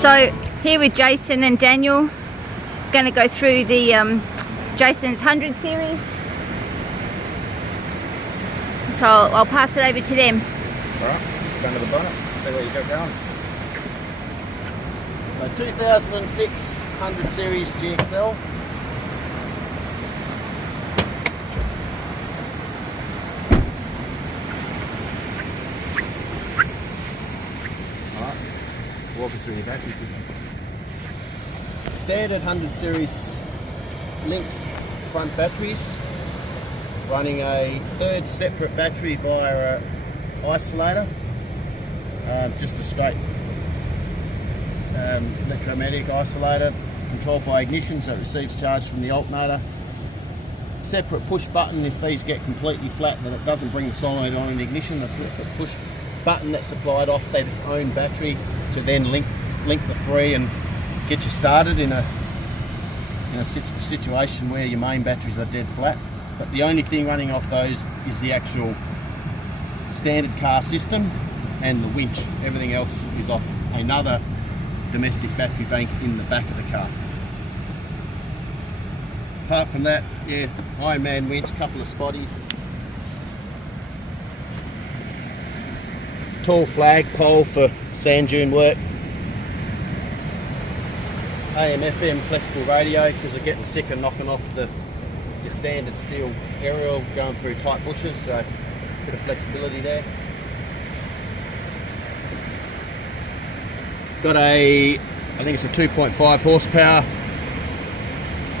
So here with Jason and Daniel, going to go through the Jason's 100 series. So I'll pass it over to them. Alright, let's go under the bonnet, see what you got going. So 2006 100 series GXL. Walk us through your battery system. Standard 100 series linked front batteries, running a third separate battery via an isolator, just a straight electromagnetic isolator controlled by ignition, so it receives charge from the alternator. Separate push button if these get completely flat, then it doesn't bring the solenoid on in ignition. The push button that's supplied off that its own battery to then link the three and get you started in a situation where your main batteries are dead flat. But the only thing running off those is the actual standard car system and the winch. Everything else is off another domestic battery bank in the back of the car. Apart from that, yeah, Iron Man winch, couple of spotties, tall flag pole for sand dune work, AM FM flexible radio because they're getting sick of knocking off your standard steel aerial going through tight bushes, so a bit of flexibility there. Got I think it's a 2.5 horsepower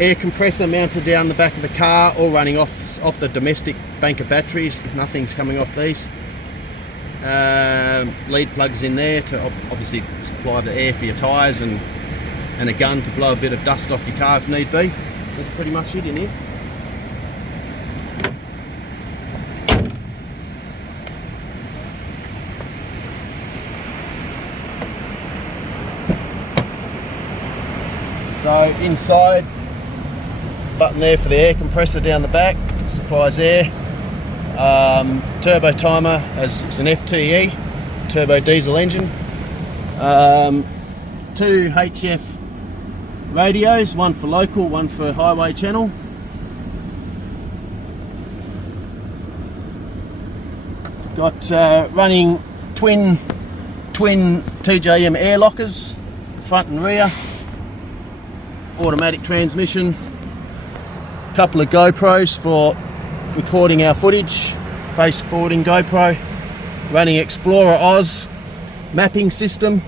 air compressor mounted down the back of the car, all running off the domestic bank of batteries. Nothing's coming off these. Lead plugs in there to obviously supply the air for your tyres, and a gun to blow a bit of dust off your car if need be. That's pretty much it in here. So inside, button there for the air compressor down the back, supplies air. Turbo timer, as it's an FTE, turbo diesel engine. 2 HF radios, one for local, one for highway channel. Got running twin TJM air lockers, front and rear. Automatic transmission. Couple of GoPros for recording our footage, face forwarding GoPro, running Explorer Oz mapping system.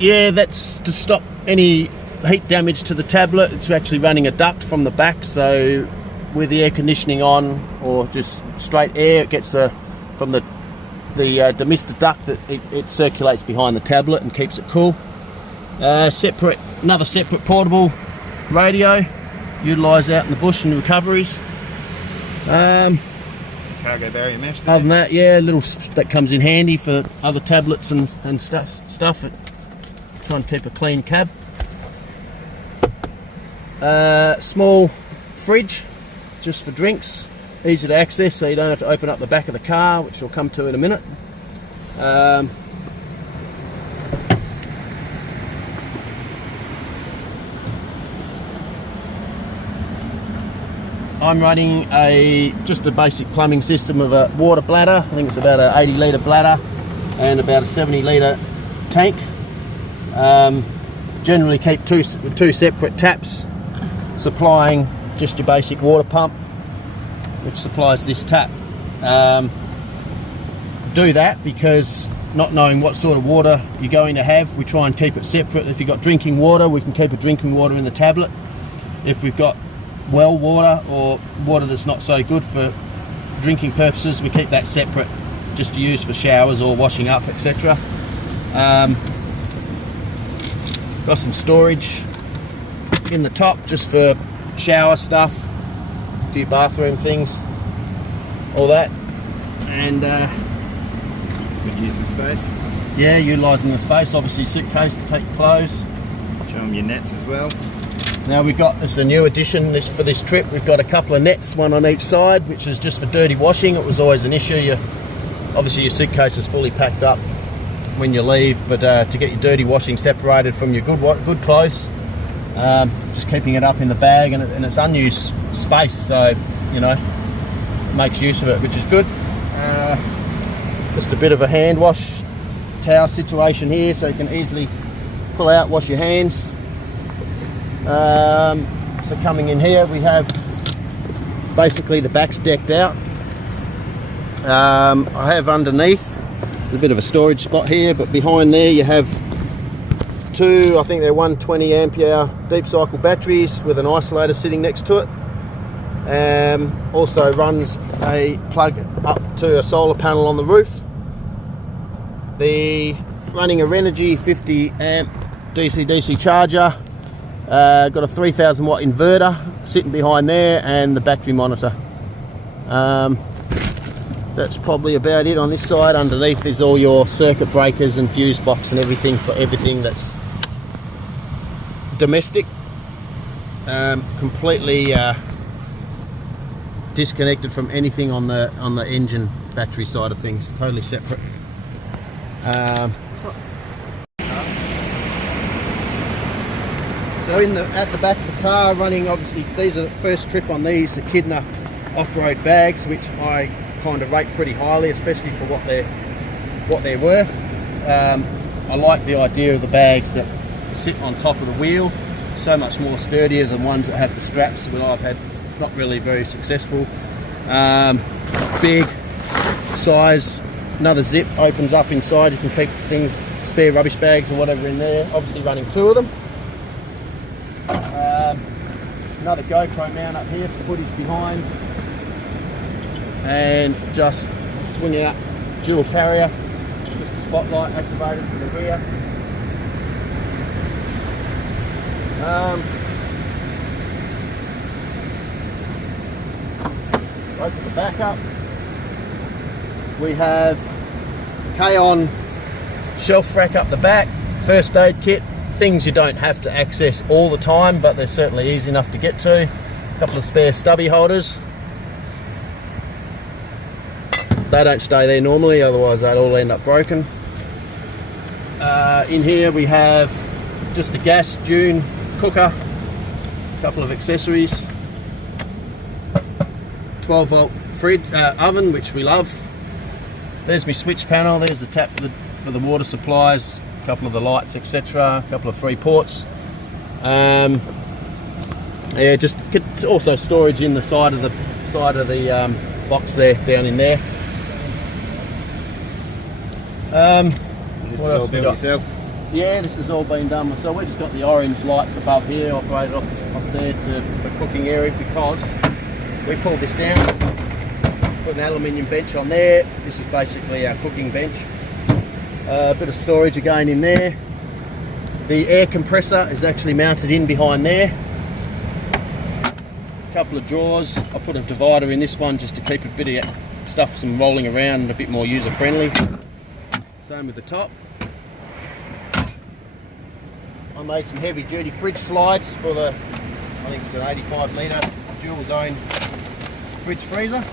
Yeah, that's to stop any heat damage to the tablet. It's actually running a duct from the back, so with the air conditioning on or just straight air, it gets from the demister duct, it circulates behind the tablet and keeps it cool. Another separate portable radio, utilised out in the bush and recoveries. Cargo barrier mesh there. Other than that, yeah, that comes in handy for other tablets and stuff. Try and keep a clean cab. Small fridge, just for drinks. Easy to access, so you don't have to open up the back of the car, which we'll come to in a minute. I'm running just a basic plumbing system of a water bladder. I think it's about an 80 litre bladder and about a 70 litre tank. Generally keep two separate taps supplying just your basic water pump, which supplies this tap. Do that because not knowing what sort of water you're going to have, we try and keep it separate. If you've got drinking water, we can keep a drinking water in the tablet. If we've got well water or water that's not so good for drinking purposes, we keep that separate just to use for showers or washing up, etc. Got some storage in the top just for shower stuff, a few bathroom things, all that, and good use of space. Yeah, utilising the space. Obviously suitcase to take clothes. Show them your nets as well. Now we've got this a new addition for this trip. We've got a couple of nets, one on each side, which is just for dirty washing. It was always an issue. You Obviously your suitcase is fully packed up when you leave, but to get your dirty washing separated from your good clothes, just keeping it up in the bag, and it's unused space, so you know, makes use of it, which is good. Just a bit of a hand wash towel situation here, so you can easily pull out, wash your hands. So coming in here, we have basically the back's decked out. I have underneath a bit of a storage spot here, but behind there you have two, I think they're 120 ampere deep cycle batteries with an isolator sitting next to it. Also runs a plug up to a solar panel on the roof. The running a Renogy 50 amp DC charger. Got a 3000 watt inverter sitting behind there, and the battery monitor. That's probably about it on this side. Underneath is all your circuit breakers and fuse box and everything for everything that's domestic. Completely disconnected from anything on the engine battery side of things. Totally separate. So at the back of the car, running, obviously these are the first trip on these Echidna off-road bags, which I kind of rate pretty highly, especially for what they're worth. I like the idea of the bags that sit on top of the wheel, so much more sturdier than ones that have the straps, which I've had not really very successful. Big size, another zip opens up inside, you can keep things, spare rubbish bags or whatever in there, obviously running two of them. Another GoPro mount up here for footage behind, and just swing out dual carrier, just the spotlight activated for the rear. Open the back up. We have K-On shelf rack up the back, first aid kit, things you don't have to access all the time, but they're certainly easy enough to get to. A couple of spare stubby holders. They don't stay there normally, otherwise they'll all end up broken. In here we have just a gas dune cooker, a couple of accessories, 12 volt fridge oven, which we love. There's my switch panel, there's the tap for the water supplies, a couple of the lights, etc., a couple of 3 ports. Yeah, just also storage in the side of the box there, down in there. This is all built yourself? Yeah, this has all been done myself. We've just got the orange lights above here, operated off there for cooking area, because we pulled this down, put an aluminium bench on there. This is basically our cooking bench. A bit of storage again in there. The air compressor is actually mounted in behind there. A couple of drawers. I put a divider in this one just to keep a bit of stuff from rolling around and a bit more user friendly. Same with the top. I made some heavy duty fridge slides for the, I think it's an 85 litre dual zone fridge freezer.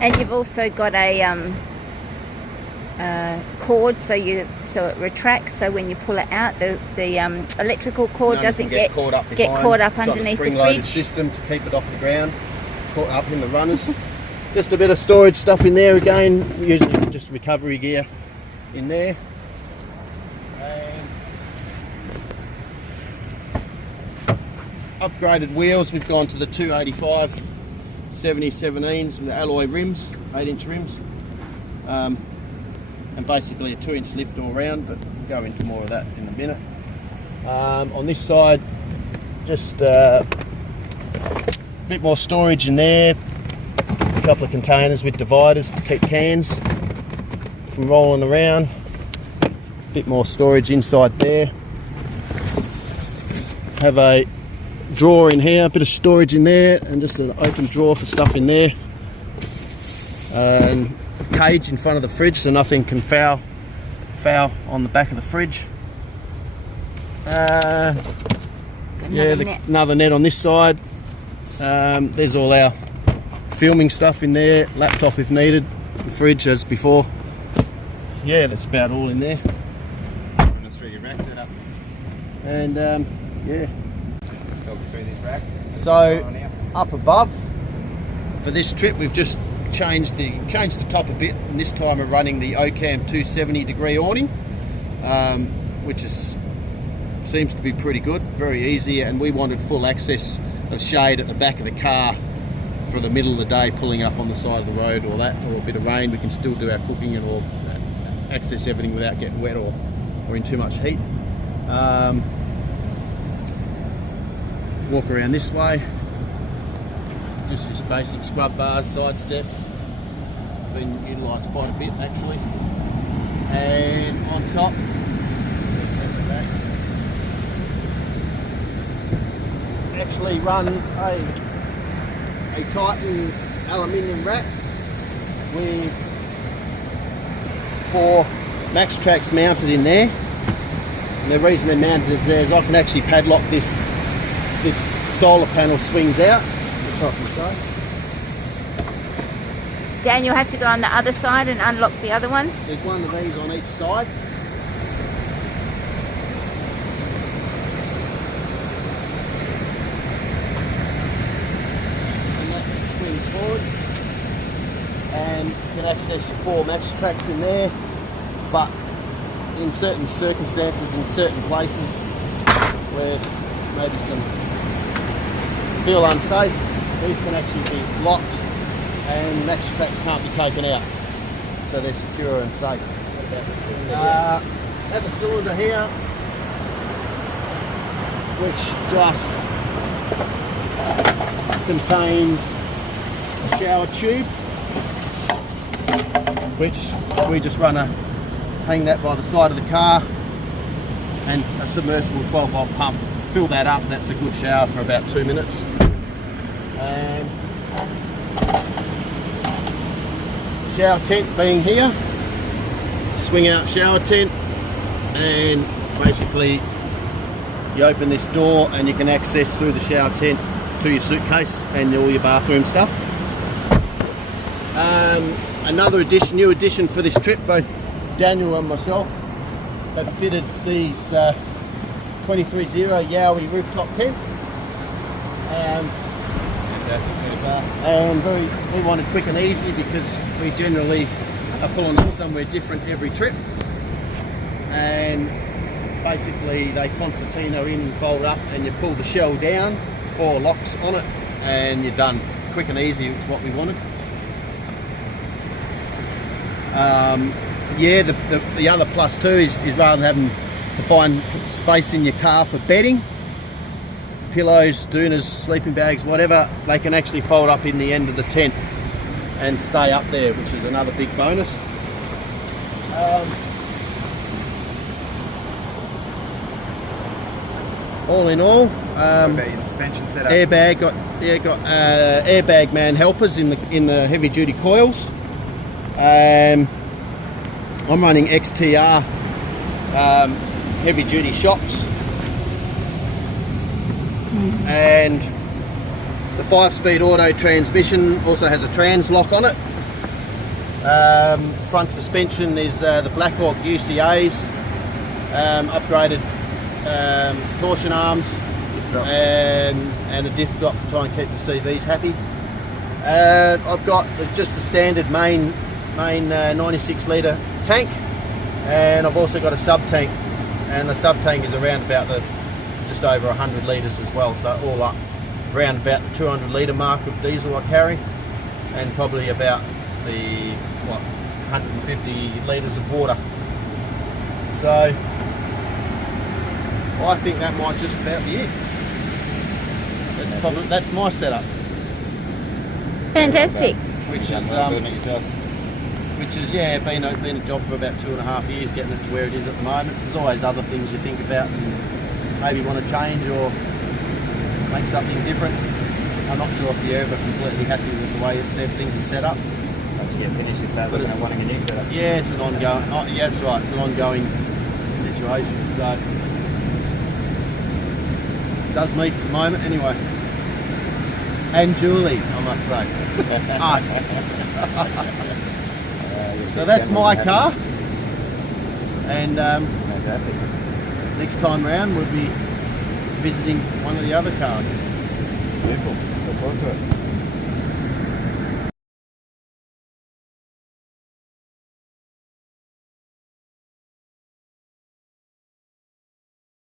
And you've also got a cord, so it retracts. So when you pull it out, the electrical cord doesn't get caught up underneath the fridge. Spring-loaded system to keep it off the ground, caught up in the runners. Just a bit of storage stuff in there again, usually just recovery gear in there. And upgraded wheels, we've gone to the 285 70-17s with the alloy rims, 8-inch rims. And basically a 2-inch lift all round, but we'll go into more of that in a minute. On this side, just a bit more storage in there, a couple of containers with dividers to keep cans from rolling around, a bit more storage inside there. Have a drawer in here, a bit of storage in there, and just an open drawer for stuff in there. And cage in front of the fridge so nothing can foul on the back of the fridge. Another net on this side. There's all our filming stuff in there, laptop if needed, the fridge as before. Yeah, that's about all in there. Run us through your rack setup. And yeah. Talk us through this rack. So up above, for this trip we've just changed the top a bit, and this time we're running the Ocam 270 degree awning, which seems to be pretty good, very easy, and we wanted full access of shade at the back of the car for the middle of the day, pulling up on the side of the road or a bit of rain. We can still do our cooking and all access everything without getting wet or in too much heat. Walk around this way, just this basic scrub bars, side steps, been utilised quite a bit actually. And on top, actually run a Titan aluminium rack with 4 Max Tracks mounted in there. And the reason they're mounted is there is I can actually padlock this solar panel swings out, which I can show. Dan, you'll have to go on the other side and unlock the other one. There's one of these on each side. And that swings forward. And you can access your 4 Max Tracks in there, but in certain circumstances, in certain places where maybe some feel unsafe, these can actually be locked and Max Tracks can't be taken out, so they're secure and safe. At the cylinder here, which just contains a shower tube, which we just hang that by the side of the car, and a submersible 12-volt pump. Fill that up, that's a good shower for about 2 minutes. And shower tent being here, swing out shower tent, and basically you open this door and you can access through the shower tent to your suitcase and all your bathroom stuff. Another new addition for this trip, both Daniel and myself have fitted these 23-0 Yowie rooftop tents. And we wanted quick and easy because we generally are pulling on somewhere different every trip. And basically they concertina in and fold up, and you pull the shell down, 4 locks on it, and you're done. Quick and easy, it's what we wanted. Yeah, the other plus too is rather than having to find space in your car for bedding, pillows, doonas, sleeping bags, whatever, they can actually fold up in the end of the tent and stay up there, which is another big bonus. All in all, what about your suspension setup? Airbag got airbag man helpers in the heavy duty coils. I'm running XTR heavy duty shocks, and the 5-speed auto transmission also has a trans lock on it. Front suspension is the Blackhawk UCA's, upgraded torsion arms and a diff drop to try and keep the CVs happy. I've got just the standard main 96 litre tank, and I've also got a sub tank, and the sub tank is around about just over 100 litres as well, so all up around about the 200 litre mark of diesel I carry, and probably about the 150 litres of water. So I think that might just about be it. That's my setup. Fantastic. Which is been a job for about 2.5 years, getting it to where it is at the moment. There's always other things you think about and maybe want to change or make something different. I'm not sure if you're ever completely happy with the way everything's set up. Once you get finished, you start looking at wanting a new setup. Yeah, it's an ongoing. Yeah, that's right. It's an ongoing situation. So it does me for the moment, anyway. and Julie, I must say. Us. So that's my car. And Fantastic. next time round we'll be visiting one of the other cars. Beautiful. Look forward to it.